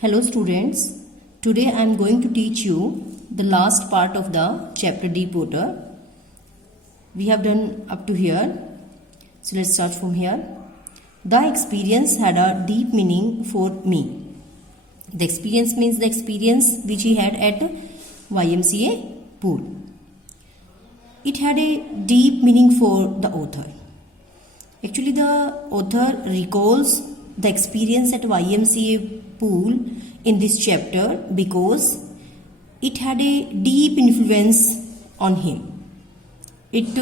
Hello students, today I am going to teach you the last part of the chapter Deep Water. We have done up to here, so let's start from here. The experience had a deep meaning for me. The experience means the experience which he had at YMCA pool. It had a deep meaning for the author. Actually, the author recalls the experience at YMCA pool in this chapter because it had a deep influence on him. It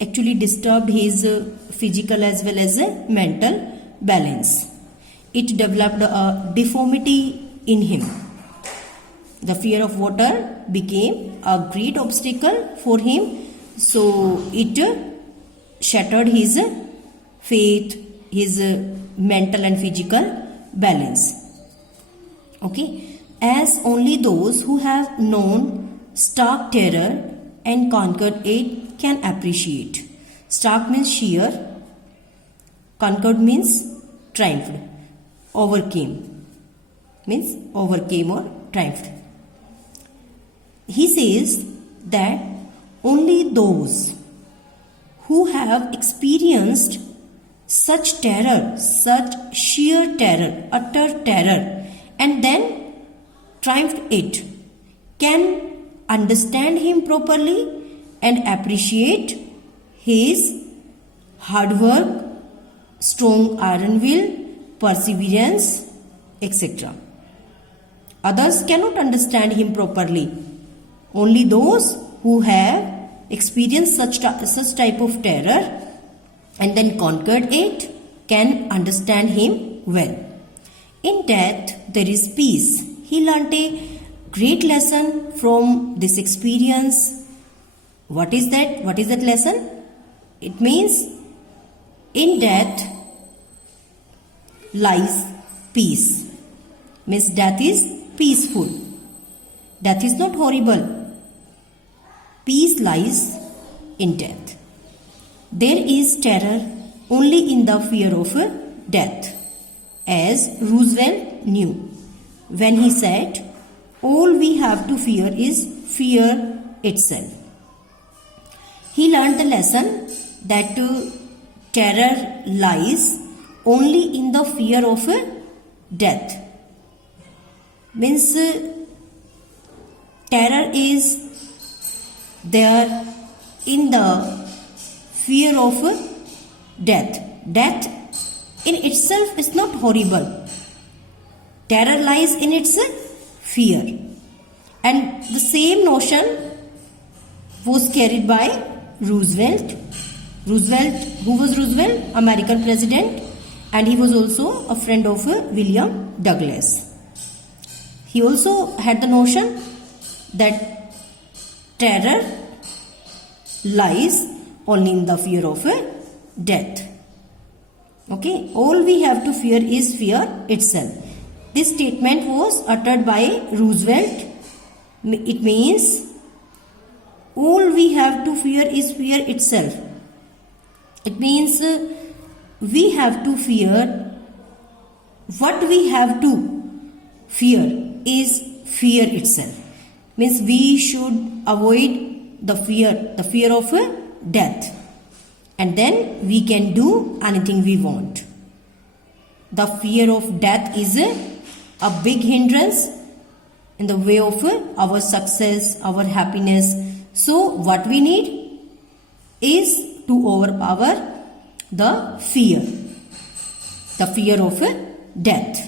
actually disturbed his physical as well as mental balance. It developed a deformity in him. The fear of water became a great obstacle for him, so it shattered his faith, his mental and physical balance. Okay, as only those who have known stark terror and conquered it can appreciate. Stark means sheer, conquered means triumphed, overcame means overcame or triumphed. He says that only those who have experienced such terror, such sheer terror, utter terror, and then triumphed it, can understand him properly and appreciate his hard work, strong iron will, perseverance, etc. Others cannot understand him properly. Only those who have experienced such type of terror and then conquered it can understand him well. In death there is peace. He learnt a great lesson from this experience. What is that? What is that lesson? It means in death lies peace. Means death is peaceful. Death is not horrible. Peace lies in death. There is terror only in the fear of death, as Roosevelt knew when he said, all we have to fear is fear itself. He learned the lesson that terror lies only in the fear of death. Means terror is there in the fear of death. Death in itself is not horrible. Terror lies in its fear. And the same notion was carried by Roosevelt. Roosevelt, who was Roosevelt? American president, and he was also a friend of William Douglas. He also had the notion that terror lies only in the fear of death. Okay, all we have to fear is fear itself. This statement was uttered by Roosevelt. It means all we have to fear is fear itself. It means we have to fear, what we have to fear is fear itself. Means we should avoid the fear of death, and then we can do anything we want. The fear of death is a big hindrance in the way of our success, our happiness. So what we need is to overpower the fear of death.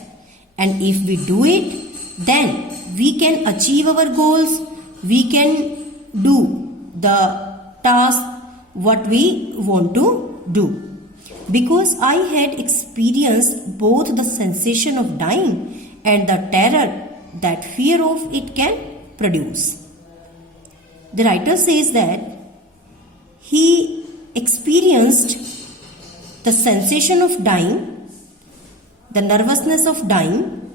And if we do it, then we can achieve our goals, we can do the task what we want to do. Because I had experienced both the sensation of dying and the terror that fear of it can produce. The writer says that he experienced the sensation of dying, the nervousness of dying,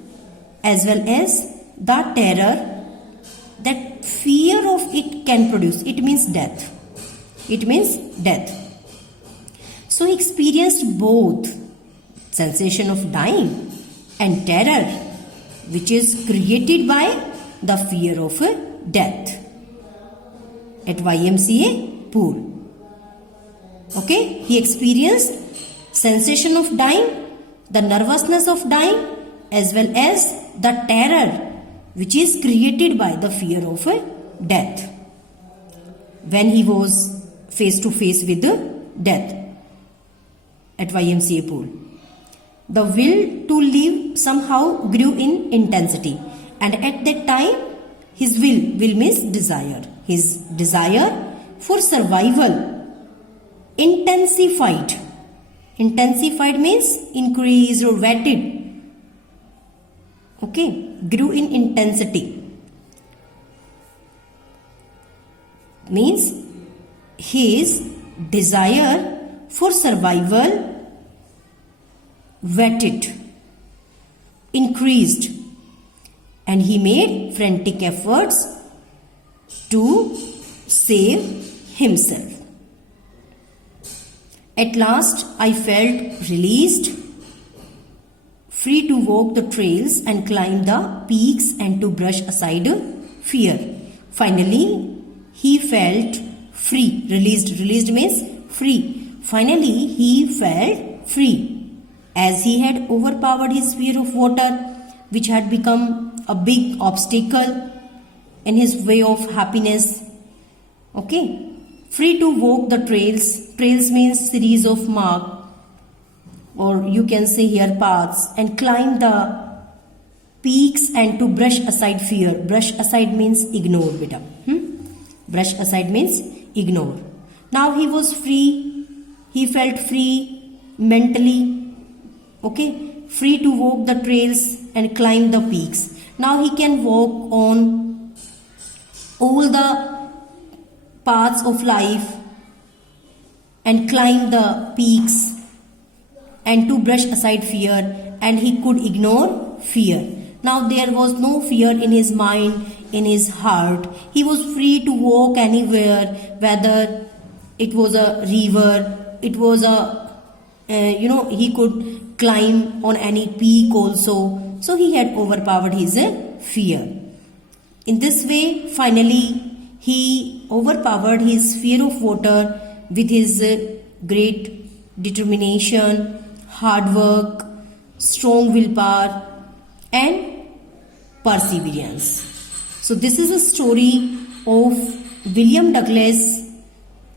as well as the terror that fear of it can produce. It means death. It means death. So he experienced both sensation of dying and terror which is created by the fear of death at YMCA pool. Okay, he experienced sensation of dying, the nervousness of dying, as well as the terror which is created by the fear of death when he was face to face with death at YMCA pool. The will to live somehow grew in intensity, and at that time his will means desire, his desire for survival intensified means increased or whetted, okay, grew in intensity means his desire for survival whetted, increased, and he made frantic efforts to save himself. At last I felt released, free to walk the trails and climb the peaks and to brush aside fear. Finally, he felt free. Released means free. Finally, he felt free as he had overpowered his fear of water, which had become a big obstacle in his way of happiness. Okay, free to walk the trails. Trails means series of mark, or you can say here paths, and climb the peaks and to brush aside fear. Brush aside means ignore, beta. Brush aside means ignore. Now he was free. He felt free mentally. Okay, free to walk the trails and climb the peaks. Now he can walk on all the paths of life and climb the peaks and to brush aside fear, and he could ignore fear. Now there was no fear in his mind, in his heart. He was free to walk anywhere, whether it was a river, it was a he could climb on any peak also. So he had overpowered his fear. In this way, finally, he overpowered his fear of water with his great determination, hard work, strong willpower, and perseverance. So this is a story of William Douglas'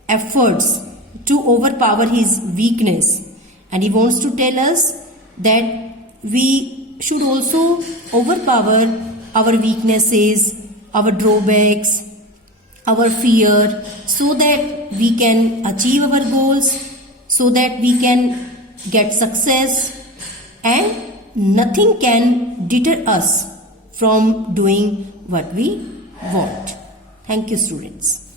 efforts to overpower his weakness. And he wants to tell us that we should also overpower our weaknesses, our drawbacks, our fear, so that we can achieve our goals, so that we can get success, and nothing can deter us from doing what we want. Thank you, students.